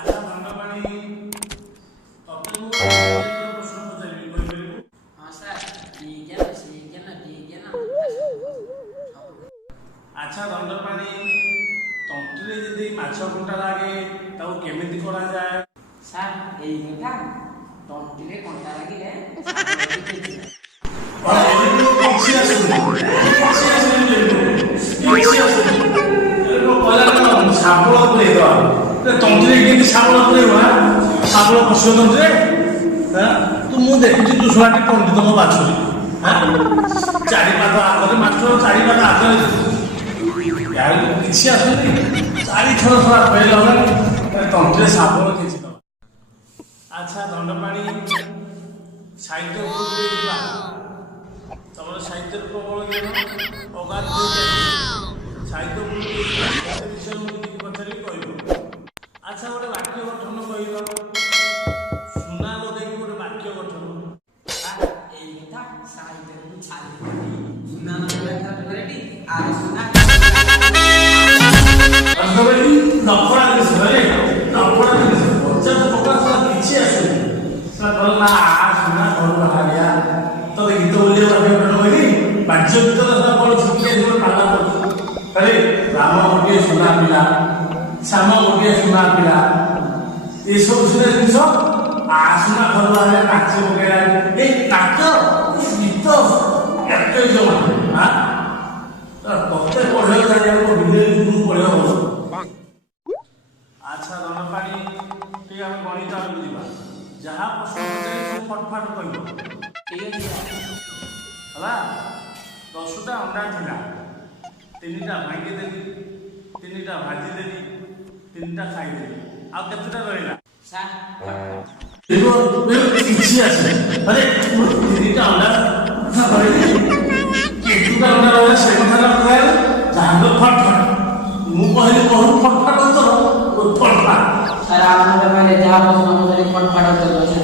ଆଚ୍ଛା ଦଣ୍ଡପାଣି ତତେ ମୁଁ ପ୍ରଶ୍ନ ପଚାରିବି କହିପାରିବୁ? ହଁ ସାର୍ ବିଜ୍ଞାନ ବିଜ୍ଞାନ ବିଜ୍ଞାନ ଆଚ୍ଛା ଦଣ୍ଡପାଣି ତଣ୍ଟିରେ ଯଦି ମାଛ କଣ୍ଟା ଲାଗେ ତାକୁ କେମିତି କରାଯାଏ? ସାର୍ ଏଇ କଥା ତଣ୍ଟିରେ କଣ୍ଟା ଲାଗିଲେ କିଛି ଆସୁନି ଶାବଳ ପୁରେଇବା ତଣ୍ଟିରେ କେମିତି ଶାବଳ ପୁରେଇବା? ଶାବଳ ପଶିବ ତଣ୍ଟିରେ? ତୁ ମୁଁ ଦେଖୁଛି ତୁ ଶୁଣାଟି ପଣ୍ଡିତ ମୋ ବାଛୁରୀ ଚାରିପାଦ ଆଗରେ ମାତ୍ର ଚାରିପାଦ ଆଗରେ କିଛି ଆସୁନି ଚାରିଥର ଶଳା ଫେଲ ହେଲାଣି ତଣ୍ଟିରେ ଶାବଳ କିଛି ଦବା। ଆଚ୍ଛା ଦଣ୍ଡପାଣି ସାହିତ୍ୟ ଉପରକୁ ଯିବା। ତମର ସାହିତ୍ୟର ପ୍ରବଳ ଜ୍ଞାନ ଅଗାଧ ସାହିତ୍ୟ ଉପରକୁ ବିଷୟରେ ମୁଁ କିଛି ପଚାରିବି କହିବ। ଆଚ୍ଛା ଗୋଟେ ବାକ୍ୟ ଗଠନ କହିବ ସୁନା ଲଗେଇକି ଗୋଟେ ବାକ୍ୟ ଗଠନ। ଏଇ କଥା ସାହିତ୍ୟକୁ ଛାଡ଼ି ସୁନା ରେଡି ଆଉ ସୁନା ନପଡ଼ା ଜିନିଷ ନପଡ଼ା ଜିନିଷ ପଚାଶ ପ୍ରକାଶ କିଛି ଆସୁନି ନା ସୁନା ଘରୁ ବାହାରିଆ ତତେ ଗୀତ ବୋଲି କହିଲି ବାଜ୍ୟ ଗୀତ ଛୁଟିଆ ପାଲା କରୁଛୁ ରାମ ଗୋଟିଏ ସୁନା ପିଲା ଶ୍ୟାମ ଗୋଟିଏ ସୁନା ପିଲା ଏସବୁ ସୁନା ଜିନିଷ ସୁନା ଘରୁ ବାହାରିଆ ନାଚ ପକେଇଲା ଏଇ ନାଚ ଗୀତ ଏତେ ଜମା ତତେ ପଢେଇବାକୁ ବିଲେଇ ପଢେଇବ। ଆଚ୍ଛା ଦଣ୍ଡପାଣି ଟିକେ ଆମେ ଗଣିତ ଆଡ଼କୁ ଯିବା। ଯାହା ପ୍ରଶ୍ନ ପଚାରି ସବୁ ଫଟଫାଟ କହିବ ଠିକ୍ ଅଛି ହେଲା। 10ଟା ଅଣ୍ଡା ଥିଲା 3ଟା ଭାଙ୍ଗିଦେଲି 3ଟା ଭାଜିଦେଲି 3ଟା ଖାଇଦେଲି ଆଉ କେତେଟା ରହିଲା? ସାର୍ କିଛି ଆସେ 3ଟା ଅଣ୍ଡା କେତେଟା ଅଣ୍ଡା ରହିଲା ସେ କଥା ଯାହା ଫଟଫାଟ ମୁଁ କହିଲି ବହୁତ ଫଟଫାଟ ଉତ୍ତର ଫଟଫାଟ। ସାର୍ ଆପଣ ଯାହା ପ୍ରଶ୍ନ ପଚାରି ଫଟଫାଟ ଉତ୍ତର